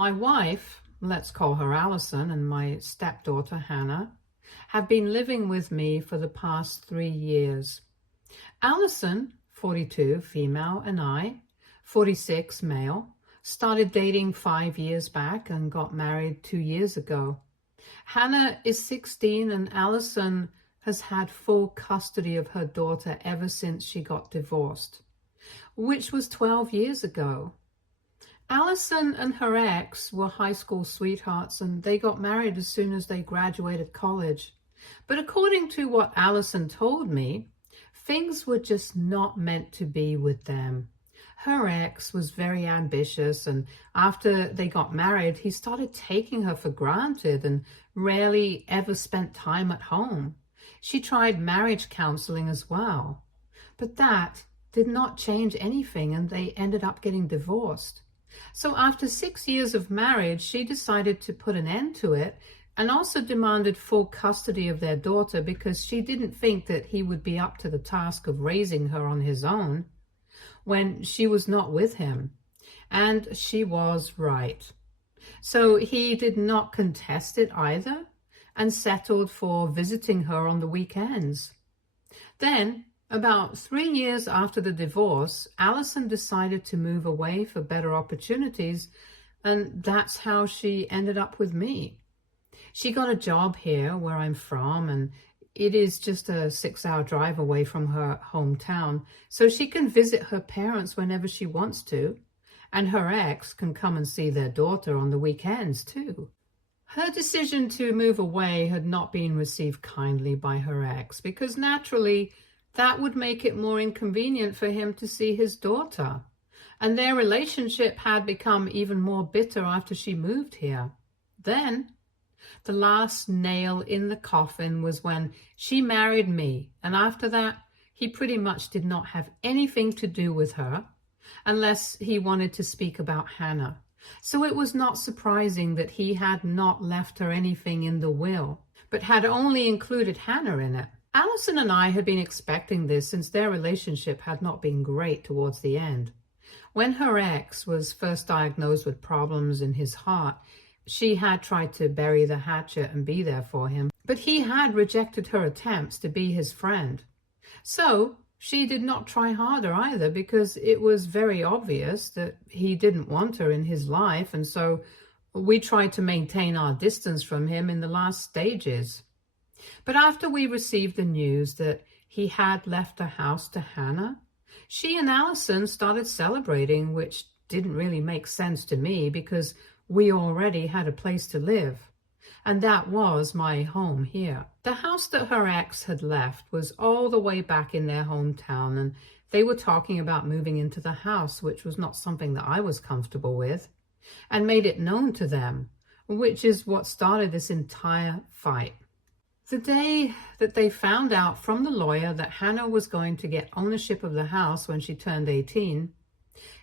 My wife, let's call her Allison, and my stepdaughter Hannah, have been living with me for the past 3 years. Allison, 42, female, and I, 46, male, started dating 5 years back and got married 2 years ago. Hannah is 16 and Allison has had full custody of her daughter ever since she got divorced, which was 12 years ago. Allison and her ex were high school sweethearts and they got married as soon as they graduated college. But according to what Allison told me, things were just not meant to be with them. Her ex was very ambitious, and after they got married, he started taking her for granted and rarely ever spent time at home. She tried marriage counseling as well, but that did not change anything, and they ended up getting divorced. So after 6 years of marriage, she decided to put an end to it and also demanded full custody of their daughter because she didn't think that he would be up to the task of raising her on his own when she was not with him. And she was right. So he did not contest it either and settled for visiting her on the weekends. Then, about 3 years after the divorce, Allison decided to move away for better opportunities, and that's how she ended up with me. She got a job here where I'm from, and it is just a 6-hour drive away from her hometown, so she can visit her parents whenever she wants to, and her ex can come and see their daughter on the weekends too. Her decision to move away had not been received kindly by her ex because naturally that would make it more inconvenient for him to see his daughter, and their relationship had become even more bitter after she moved here. Then the last nail in the coffin was when she married me, and after that, he pretty much did not have anything to do with her unless he wanted to speak about Hannah. So it was not surprising that he had not left her anything in the will, but had only included Hannah in it. Allison and I had been expecting this since their relationship had not been great towards the end. When her ex was first diagnosed with problems in his heart, she had tried to bury the hatchet and be there for him, but he had rejected her attempts to be his friend. So she did not try harder either because it was very obvious that he didn't want her in his life, and so we tried to maintain our distance from him in the last stages. But after we received the news that he had left the house to Hannah, she and Allison started celebrating, which didn't really make sense to me because we already had a place to live, and that was my home here. The house that her ex had left was all the way back in their hometown, and they were talking about moving into the house, which was not something that I was comfortable with, and made it known to them, which is what started this entire fight. The day that they found out from the lawyer that Hannah was going to get ownership of the house when she turned 18,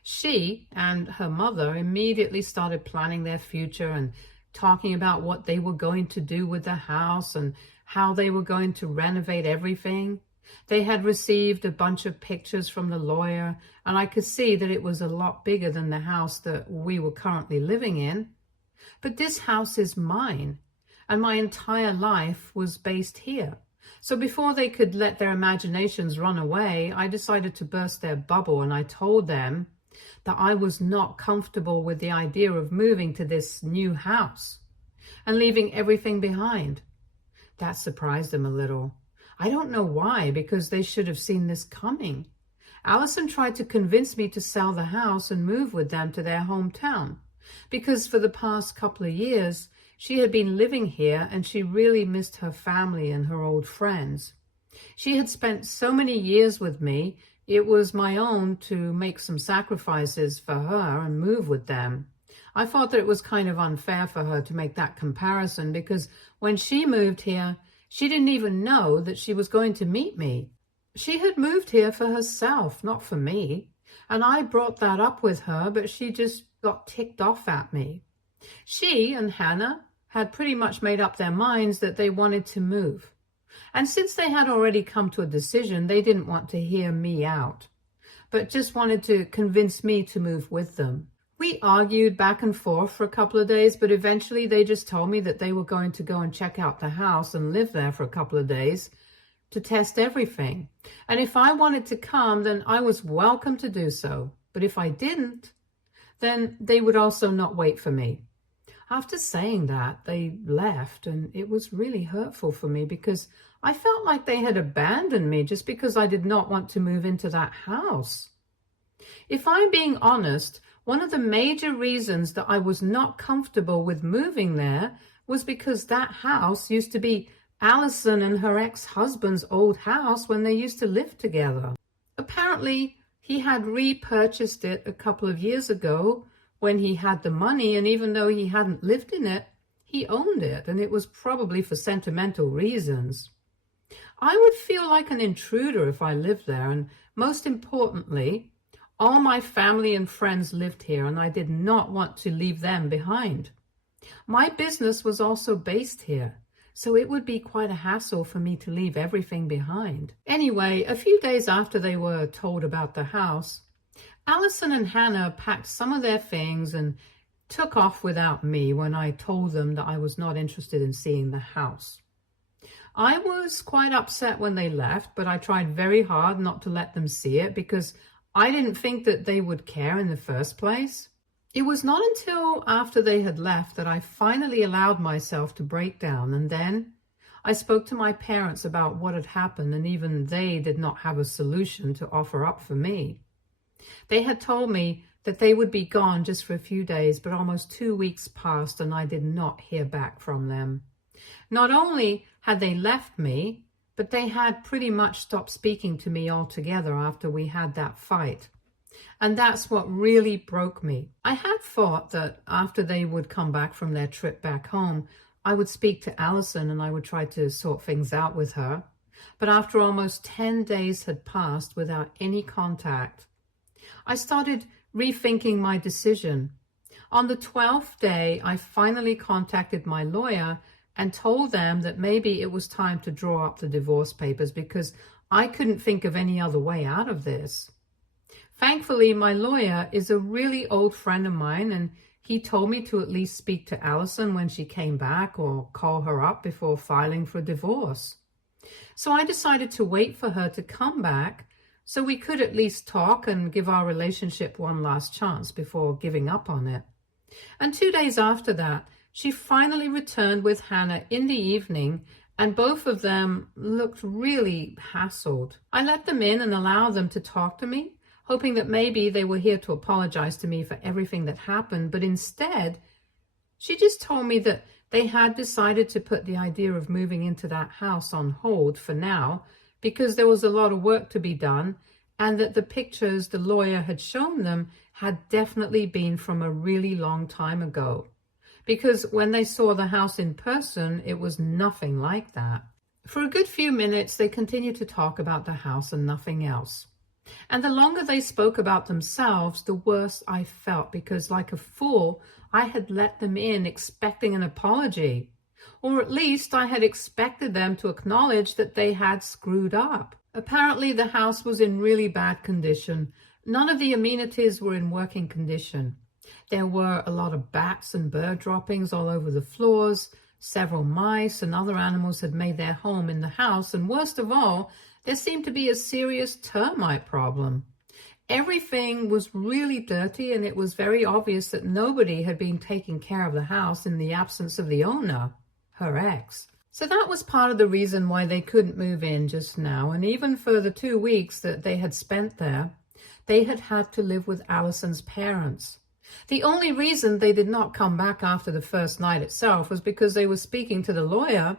she and her mother immediately started planning their future and talking about what they were going to do with the house and how they were going to renovate everything. They had received a bunch of pictures from the lawyer, and I could see that it was a lot bigger than the house that we were currently living in. But this house is mine, and my entire life was based here. So before they could let their imaginations run away, I decided to burst their bubble, and I told them that I was not comfortable with the idea of moving to this new house and leaving everything behind. That surprised them a little. I don't know why, because they should have seen this coming. Allison tried to convince me to sell the house and move with them to their hometown, because for the past couple of years, she had been living here and she really missed her family and her old friends. She had spent so many years with me, it was my own to make some sacrifices for her and move with them. I thought that it was kind of unfair for her to make that comparison because when she moved here, she didn't even know that she was going to meet me. She had moved here for herself, not for me. And I brought that up with her, but she just got ticked off at me. She and Hannah had pretty much made up their minds that they wanted to move. And since they had already come to a decision, they didn't want to hear me out, but just wanted to convince me to move with them. We argued back and forth for a couple of days, but eventually they just told me that they were going to go and check out the house and live there for a couple of days to test everything. And if I wanted to come, then I was welcome to do so. But if I didn't, then they would also not wait for me. After saying that, they left, and it was really hurtful for me because I felt like they had abandoned me just because I did not want to move into that house. If I'm being honest, one of the major reasons that I was not comfortable with moving there was because that house used to be Allison and her ex-husband's old house when they used to live together. Apparently, he had repurchased it a couple of years ago when he had the money, and even though he hadn't lived in it, he owned it, and it was probably for sentimental reasons. I would feel like an intruder if I lived there, and most importantly, all my family and friends lived here, and I did not want to leave them behind. My business was also based here, so it would be quite a hassle for me to leave everything behind. Anyway, a few days after they were told about the house, Allison and Hannah packed some of their things and took off without me when I told them that I was not interested in seeing the house. I was quite upset when they left, but I tried very hard not to let them see it because I didn't think that they would care in the first place. It was not until after they had left that I finally allowed myself to break down, and then I spoke to my parents about what had happened, and even they did not have a solution to offer up for me. They had told me that they would be gone just for a few days, but almost 2 weeks passed and I did not hear back from them. Not only had they left me, but they had pretty much stopped speaking to me altogether after we had that fight. And that's what really broke me. I had thought that after they would come back from their trip back home, I would speak to Allison and I would try to sort things out with her. But after almost 10 days had passed without any contact, I started rethinking my decision. On the 12th day, I finally contacted my lawyer and told them that maybe it was time to draw up the divorce papers because I couldn't think of any other way out of this. Thankfully, my lawyer is a really old friend of mine, and he told me to at least speak to Allison when she came back or call her up before filing for divorce. So I decided to wait for her to come back so we could at least talk and give our relationship one last chance before giving up on it. And 2 days after that, she finally returned with Hannah in the evening, and both of them looked really hassled. I let them in and allowed them to talk to me, hoping that maybe they were here to apologize to me for everything that happened, but instead, she just told me that they had decided to put the idea of moving into that house on hold for now because there was a lot of work to be done, and that the pictures the lawyer had shown them had definitely been from a really long time ago. Because when they saw the house in person, it was nothing like that. For a good few minutes, they continued to talk about the house and nothing else. And the longer they spoke about themselves, the worse I felt, because like a fool, I had let them in expecting an apology. Or at least I had expected them to acknowledge that they had screwed up. Apparently, the house was in really bad condition. None of the amenities were in working condition. There were a lot of bats and bird droppings all over the floors. Several mice and other animals had made their home in the house. And worst of all, there seemed to be a serious termite problem. Everything was really dirty, and it was very obvious that nobody had been taking care of the house in the absence of the owner, her ex. So that was part of the reason why they couldn't move in just now. And even for the 2 weeks that they had spent there, they had had to live with Allison's parents. The only reason they did not come back after the first night itself was because they were speaking to the lawyer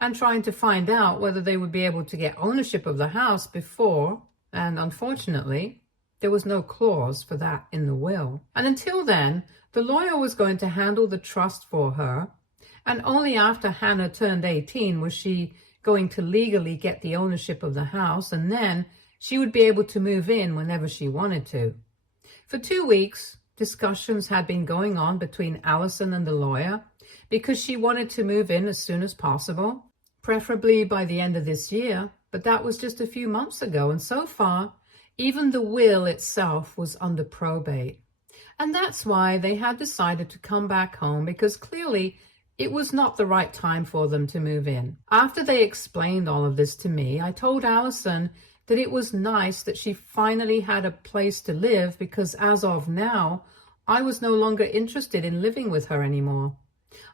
and trying to find out whether they would be able to get ownership of the house before, and unfortunately, there was no clause for that in the will. And until then, the lawyer was going to handle the trust for her, and only after Hannah turned 18 was she going to legally get the ownership of the house, and then she would be able to move in whenever she wanted to. For 2 weeks, discussions had been going on between Allison and the lawyer because she wanted to move in as soon as possible, preferably by the end of this year, but that was just a few months ago, and so far, even the will itself was under probate. And that's why they had decided to come back home, because clearly it was not the right time for them to move in. After they explained all of this to me, I told Allison that it was nice that she finally had a place to live, because as of now, I was no longer interested in living with her anymore.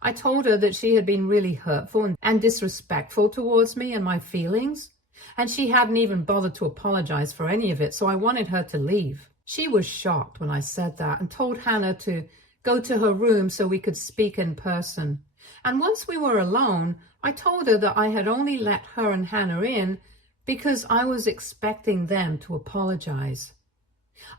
I told her that she had been really hurtful and disrespectful towards me and my feelings, and she hadn't even bothered to apologize for any of it, so I wanted her to leave. She was shocked when I said that and told Hannah to go to her room so we could speak in person. And once we were alone, I told her that I had only let her and Hannah in because I was expecting them to apologize.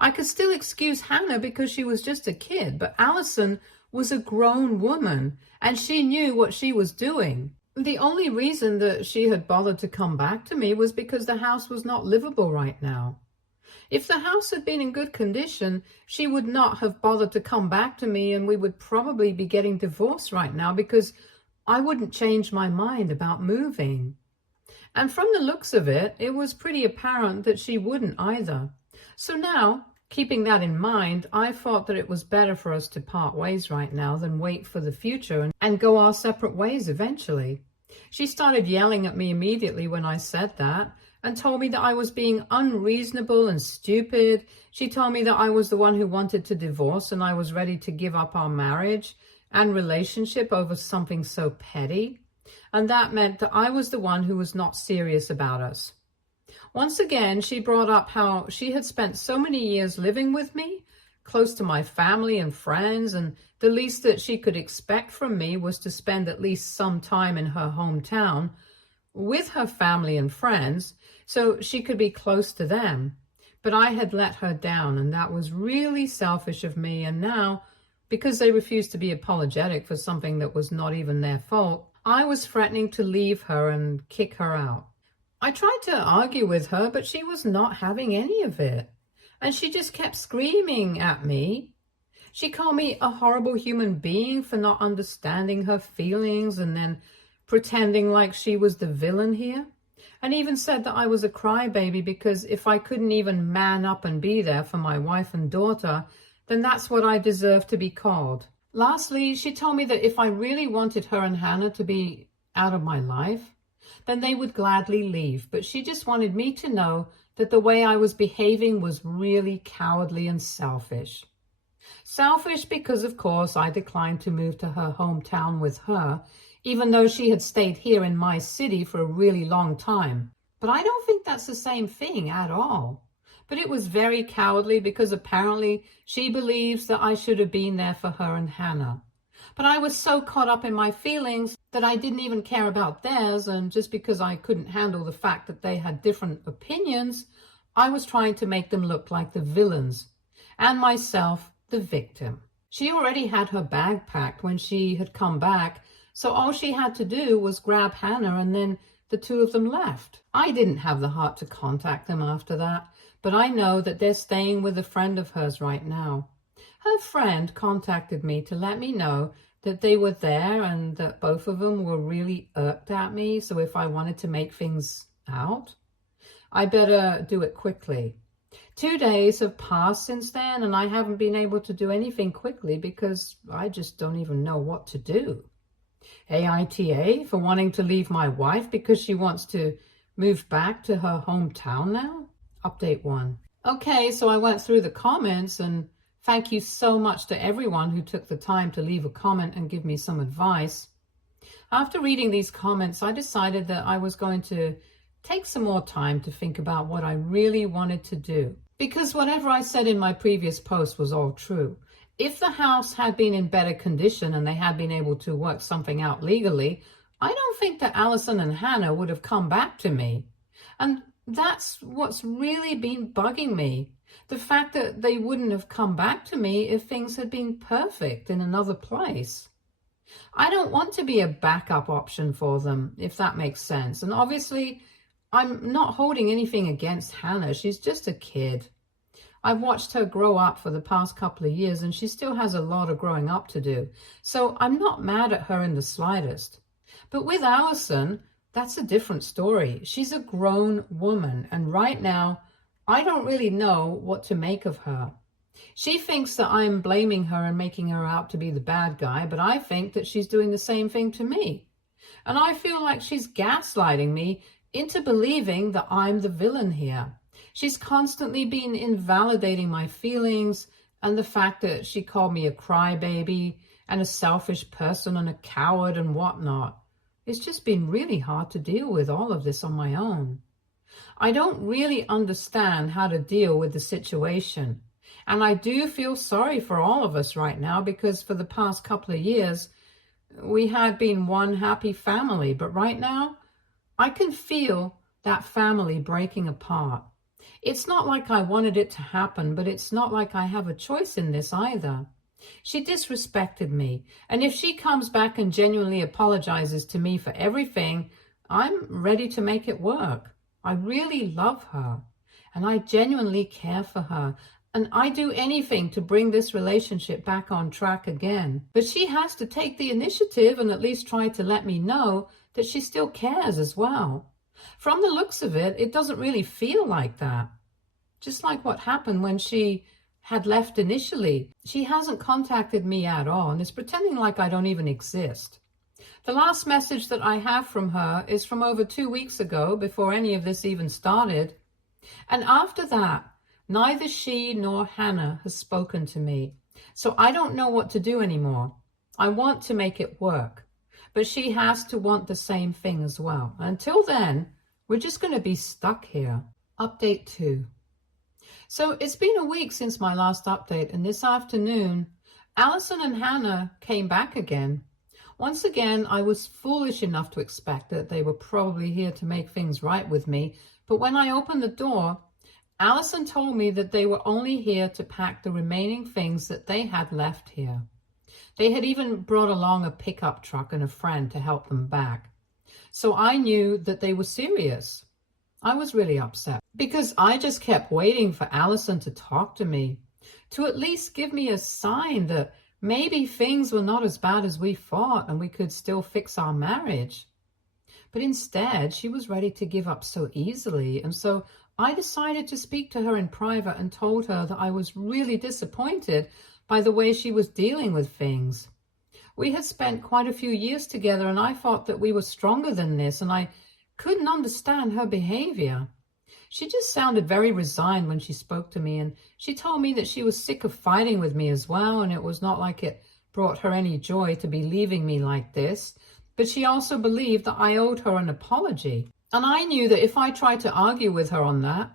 I could still excuse Hannah because she was just a kid, but Allison was a grown woman and she knew what she was doing. The only reason that she had bothered to come back to me was because the house was not livable right now. If the house had been in good condition, she would not have bothered to come back to me, and we would probably be getting divorced right now because I wouldn't change my mind about moving. And from the looks of it, it was pretty apparent that she wouldn't either. So now, keeping that in mind, I thought that it was better for us to part ways right now than wait for the future and go our separate ways eventually. She started yelling at me immediately when I said that, and told me that I was being unreasonable and stupid. She told me that I was the one who wanted to divorce and I was ready to give up our marriage and relationship over something so petty. And that meant that I was the one who was not serious about us. Once again, she brought up how she had spent so many years living with me, close to my family and friends, and the least that she could expect from me was to spend at least some time in her hometown with her family and friends, so she could be close to them. But I had let her down, and that was really selfish of me. And now, because they refused to be apologetic for something that was not even their fault, I was threatening to leave her and kick her out. I tried to argue with her, but she was not having any of it. And she just kept screaming at me. She called me a horrible human being for not understanding her feelings and then pretending like she was the villain here, and even said that I was a crybaby because if I couldn't even man up and be there for my wife and daughter, then that's what I deserved to be called. Lastly, she told me that if I really wanted her and Hannah to be out of my life, then they would gladly leave, but she just wanted me to know that the way I was behaving was really cowardly and selfish. Selfish because, of course, I declined to move to her hometown with her, even though she had stayed here in my city for a really long time. But I don't think that's the same thing at all. But it was very cowardly because apparently she believes that I should have been there for her and Hannah. But I was so caught up in my feelings that I didn't even care about theirs, and just because I couldn't handle the fact that they had different opinions, I was trying to make them look like the villains, and myself the victim. She already had her bag packed when she had come back, so all she had to do was grab Hannah, and then the two of them left. I didn't have the heart to contact them after that, but I know that they're staying with a friend of hers right now. Her friend contacted me to let me know that they were there and that both of them were really irked at me, so if I wanted to make things out, I better do it quickly. 2 days have passed since then, and I haven't been able to do anything quickly because I just don't even know what to do. AITA for wanting to leave my wife because she wants to move back to her hometown now? Update 1. Okay, so I went through the comments, and thank you so much to everyone who took the time to leave a comment and give me some advice. After reading these comments, I decided that I was going to take some more time to think about what I really wanted to do. Because whatever I said in my previous post was all true. If the house had been in better condition and they had been able to work something out legally, I don't think that Allison and Hannah would have come back to me. And that's what's really been bugging me. The fact that they wouldn't have come back to me if things had been perfect in another place. I don't want to be a backup option for them, if that makes sense. And obviously, I'm not holding anything against Hannah. She's just a kid. I've watched her grow up for the past couple of years, and she still has a lot of growing up to do. So I'm not mad at her in the slightest. But with Allison, that's a different story. She's a grown woman, and right now, I don't really know what to make of her. She thinks that I'm blaming her and making her out to be the bad guy, but I think that she's doing the same thing to me. And I feel like she's gaslighting me into believing that I'm the villain here. She's constantly been invalidating my feelings and the fact that she called me a crybaby and a selfish person and a coward and whatnot. It's just been really hard to deal with all of this on my own. I don't really understand how to deal with the situation. And I do feel sorry for all of us right now, because for the past couple of years, we had been one happy family. But right now, I can feel that family breaking apart. It's not like I wanted it to happen, but it's not like I have a choice in this either. She disrespected me, and if she comes back and genuinely apologizes to me for everything, I'm ready to make it work. I really love her, and I genuinely care for her, and I do anything to bring this relationship back on track again. But she has to take the initiative and at least try to let me know that she still cares as well. From the looks of it, it doesn't really feel like that. Just like what happened when she had left initially. She hasn't contacted me at all and is pretending like I don't even exist. The last message that I have from her is from over 2 weeks ago, before any of this even started. And after that, neither she nor Hannah has spoken to me. So I don't know what to do anymore. I want to make it work, but she has to want the same thing as well. Until then, we're just going to be stuck here. Update 2. So it's been a week since my last update, and this afternoon, Allison and Hannah came back again. Once again, I was foolish enough to expect that they were probably here to make things right with me, but when I opened the door, Allison told me that they were only here to pack the remaining things that they had left here. They had even brought along a pickup truck and a friend to help them back. So I knew that they were serious. I was really upset because I just kept waiting for Allison to talk to me, to at least give me a sign that maybe things were not as bad as we thought and we could still fix our marriage. But instead, she was ready to give up so easily, and so I decided to speak to her in private and told her that I was really disappointed by the way she was dealing with things. We had spent quite a few years together, and I thought that we were stronger than this, and I couldn't understand her behavior. She just sounded very resigned when she spoke to me, and she told me that she was sick of fighting with me as well, and it was not like it brought her any joy to be leaving me like this. But she also believed that I owed her an apology. And I knew that if I tried to argue with her on that,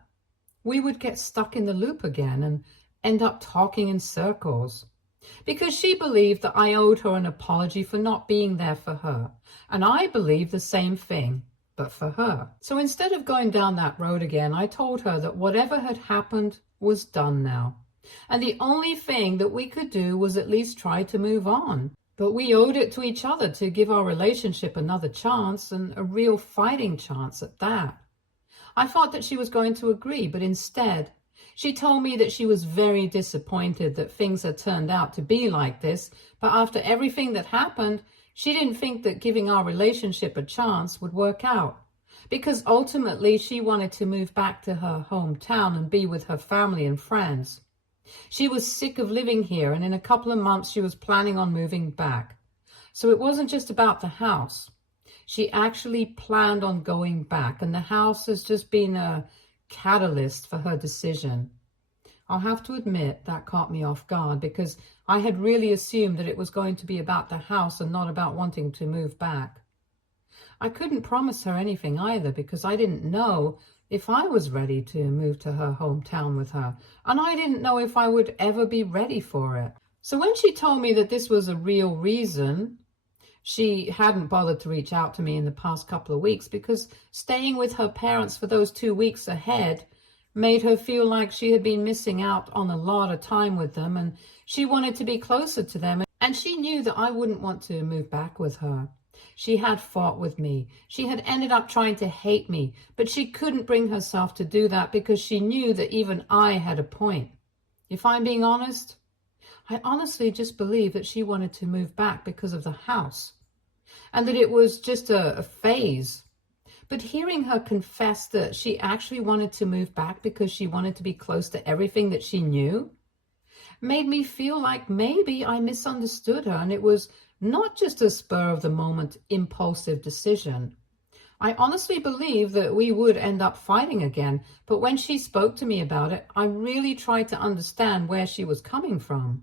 we would get stuck in the loop again and end up talking in circles. Because she believed that I owed her an apology for not being there for her. And I believed the same thing, but for her. So instead of going down that road again, I told her that whatever had happened was done now. And the only thing that we could do was at least try to move on. But we owed it to each other to give our relationship another chance, and a real fighting chance at that. I thought that she was going to agree, but instead, she told me that she was very disappointed that things had turned out to be like this, but after everything that happened, she didn't think that giving our relationship a chance would work out. Because ultimately, she wanted to move back to her hometown and be with her family and friends. She was sick of living here, and in a couple of months she was planning on moving back. So it wasn't just about the house. She actually planned on going back, and the house has just been a catalyst for her decision. I'll have to admit that caught me off guard, because I had really assumed that it was going to be about the house and not about wanting to move back. I couldn't promise her anything either, because I didn't know if I was ready to move to her hometown with her, and I didn't know if I would ever be ready for it. So when she told me that this was a real reason, she hadn't bothered to reach out to me in the past couple of weeks, because staying with her parents for those 2 weeks ahead made her feel like she had been missing out on a lot of time with them, and she wanted to be closer to them, and she knew that I wouldn't want to move back with her. She had fought with me. She had ended up trying to hate me, but she couldn't bring herself to do that because she knew that even I had a point. If I'm being honest, I honestly just believe that she wanted to move back because of the house, and that it was just a phase. But hearing her confess that she actually wanted to move back because she wanted to be close to everything that she knew, made me feel like maybe I misunderstood her and it was not just a spur of the moment impulsive decision. I honestly believe that we would end up fighting again, but when she spoke to me about it, I really tried to understand where she was coming from.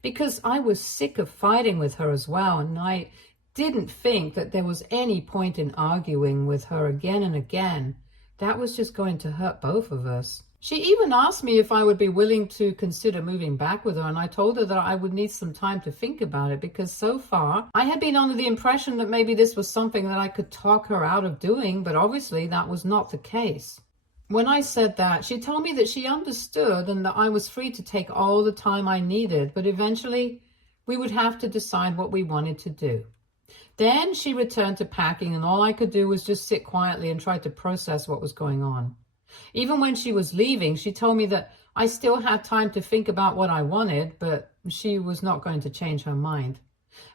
Because I was sick of fighting with her as well, and I didn't think that there was any point in arguing with her again and again. That was just going to hurt both of us. She even asked me if I would be willing to consider moving back with her, and I told her that I would need some time to think about it because so far I had been under the impression that maybe this was something that I could talk her out of doing, but obviously that was not the case. When I said that, she told me that she understood and that I was free to take all the time I needed, but eventually we would have to decide what we wanted to do. Then she returned to packing, and all I could do was just sit quietly and try to process what was going on. Even when she was leaving, she told me that I still had time to think about what I wanted, but she was not going to change her mind.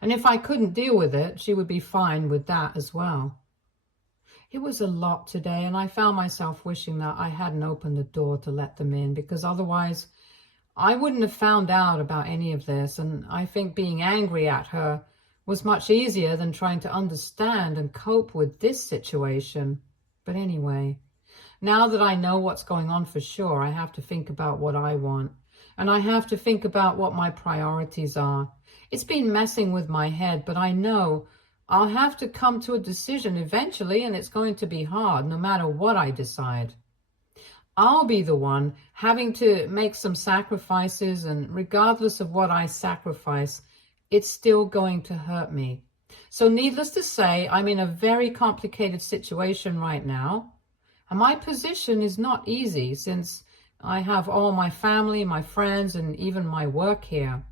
And if I couldn't deal with it, she would be fine with that as well. It was a lot today, and I found myself wishing that I hadn't opened the door to let them in, because otherwise I wouldn't have found out about any of this, and I think being angry at her was much easier than trying to understand and cope with this situation. But anyway, now that I know what's going on for sure, I have to think about what I want, and I have to think about what my priorities are. It's been messing with my head, but I know I'll have to come to a decision eventually, and it's going to be hard no matter what I decide. I'll be the one having to make some sacrifices, and regardless of what I sacrifice, it's still going to hurt me. So needless to say, I'm in a very complicated situation right now. And my position is not easy since I have all my family, my friends, and even my work here.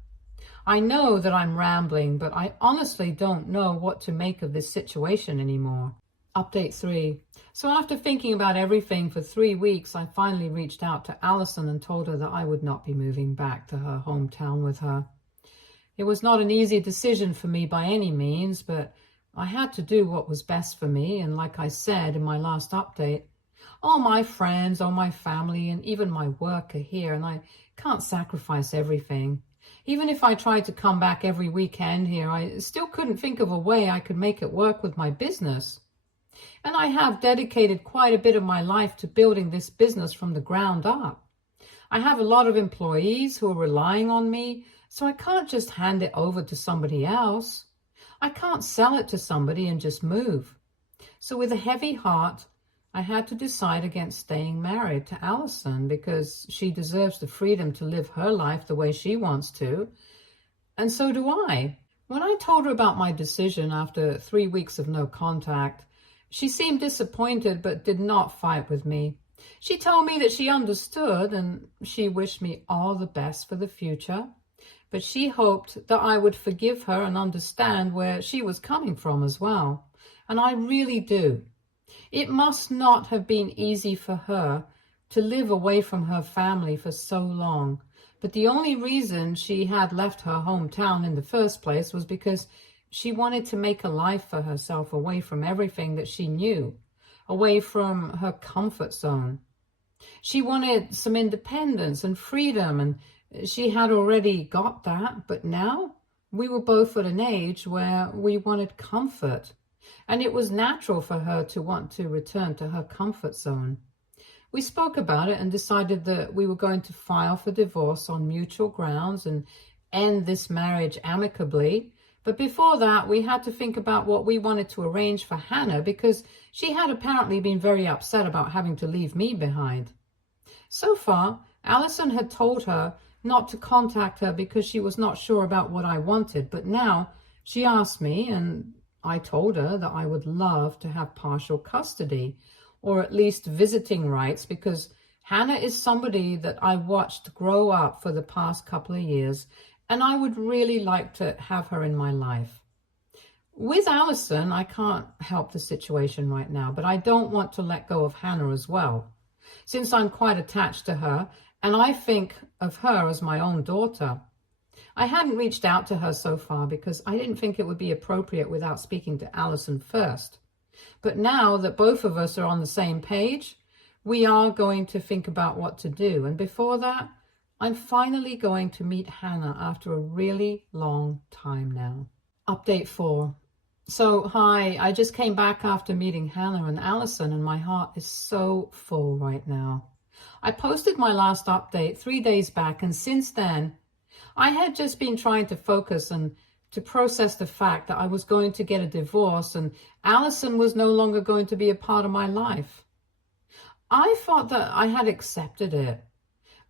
I know that I'm rambling, but I honestly don't know what to make of this situation anymore. Update 3. So after thinking about everything for 3 weeks, I finally reached out to Allison and told her that I would not be moving back to her hometown with her. It was not an easy decision for me by any means, but I had to do what was best for me, and like I said in my last update, all my friends, all my family, and even my work are here, and I can't sacrifice everything. Even if I tried to come back every weekend here, I still couldn't think of a way I could make it work with my business. And I have dedicated quite a bit of my life to building this business from the ground up. I have a lot of employees who are relying on me, so I can't just hand it over to somebody else. I can't sell it to somebody and just move. So with a heavy heart, I had to decide against staying married to Allison because she deserves the freedom to live her life the way she wants to, and so do I. When I told her about my decision after 3 weeks of no contact, she seemed disappointed but did not fight with me. She told me that she understood and she wished me all the best for the future, but she hoped that I would forgive her and understand where she was coming from as well, and I really do. It must not have been easy for her to live away from her family for so long, but the only reason she had left her hometown in the first place was because she wanted to make a life for herself away from everything that she knew, away from her comfort zone. She wanted some independence and freedom, and she had already got that, but now we were both at an age where we wanted comfort. And it was natural for her to want to return to her comfort zone. We spoke about it and decided that we were going to file for divorce on mutual grounds and end this marriage amicably. But before that, we had to think about what we wanted to arrange for Hannah because she had apparently been very upset about having to leave me behind. So far, Allison had told her not to contact her because she was not sure about what I wanted, but now she asked me, and I told her that I would love to have partial custody, or at least visiting rights, because Hannah is somebody that I watched grow up for the past couple of years, and I would really like to have her in my life. With Allison, I can't help the situation right now, but I don't want to let go of Hannah as well, since I'm quite attached to her, and I think of her as my own daughter. I hadn't reached out to her so far because I didn't think it would be appropriate without speaking to Allison first. But now that both of us are on the same page, we are going to think about what to do. And before that, I'm finally going to meet Hannah after a really long time now. Update 4. So, hi, I just came back after meeting Hannah and Allison, and my heart is so full right now. I posted my last update 3 days back, and since then, I had just been trying to focus and to process the fact that I was going to get a divorce and Allison was no longer going to be a part of my life. I thought that I had accepted it,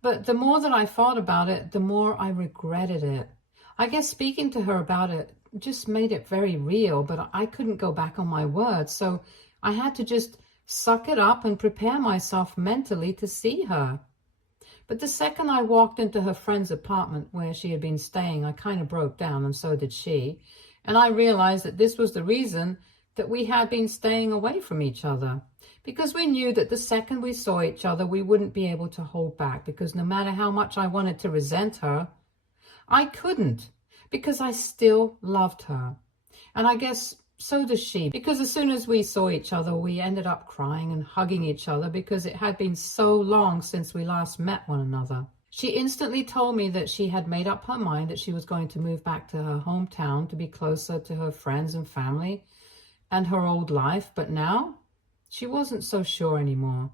but the more that I thought about it, the more I regretted it. I guess speaking to her about it just made it very real, but I couldn't go back on my word, so I had to just suck it up and prepare myself mentally to see her. But the second I walked into her friend's apartment where she had been staying, I kind of broke down, and so did she. And I realized that this was the reason that we had been staying away from each other. Because we knew that the second we saw each other, we wouldn't be able to hold back. Because no matter how much I wanted to resent her, I couldn't. Because I still loved her. And I guess so does she, because as soon as we saw each other, we ended up crying and hugging each other because it had been so long since we last met one another. She instantly told me that she had made up her mind that she was going to move back to her hometown to be closer to her friends and family and her old life, but now she wasn't so sure anymore.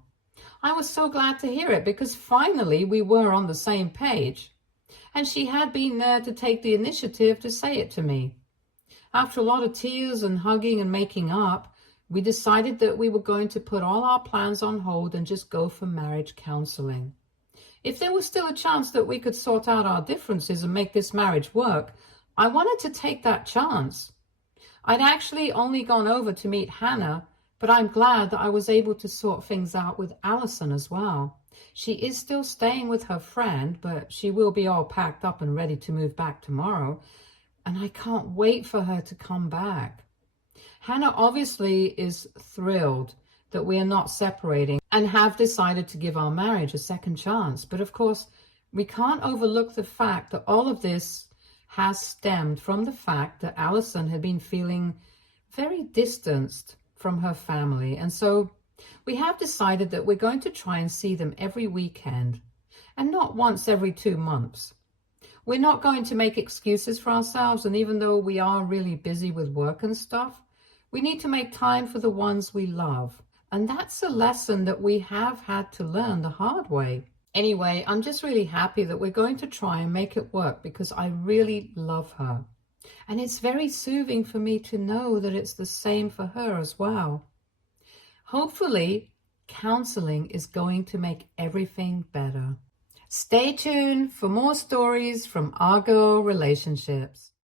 I was so glad to hear it because finally we were on the same page, and she had been there to take the initiative to say it to me. After a lot of tears and hugging and making up, we decided that we were going to put all our plans on hold and just go for marriage counseling. If there was still a chance that we could sort out our differences and make this marriage work, I wanted to take that chance. I'd actually only gone over to meet Hannah, but I'm glad that I was able to sort things out with Allison as well. She is still staying with her friend, but she will be all packed up and ready to move back tomorrow. And I can't wait for her to come back. Hannah obviously is thrilled that we are not separating and have decided to give our marriage a second chance. But of course, we can't overlook the fact that all of this has stemmed from the fact that Allison had been feeling very distanced from her family. And so we have decided that we're going to try and see them every weekend and not once every 2 months. We're not going to make excuses for ourselves, and even though we are really busy with work and stuff, we need to make time for the ones we love. And that's a lesson that we have had to learn the hard way. Anyway, I'm just really happy that we're going to try and make it work because I really love her. And it's very soothing for me to know that it's the same for her as well. Hopefully, counseling is going to make everything better. Stay tuned for more stories from our girl relationships.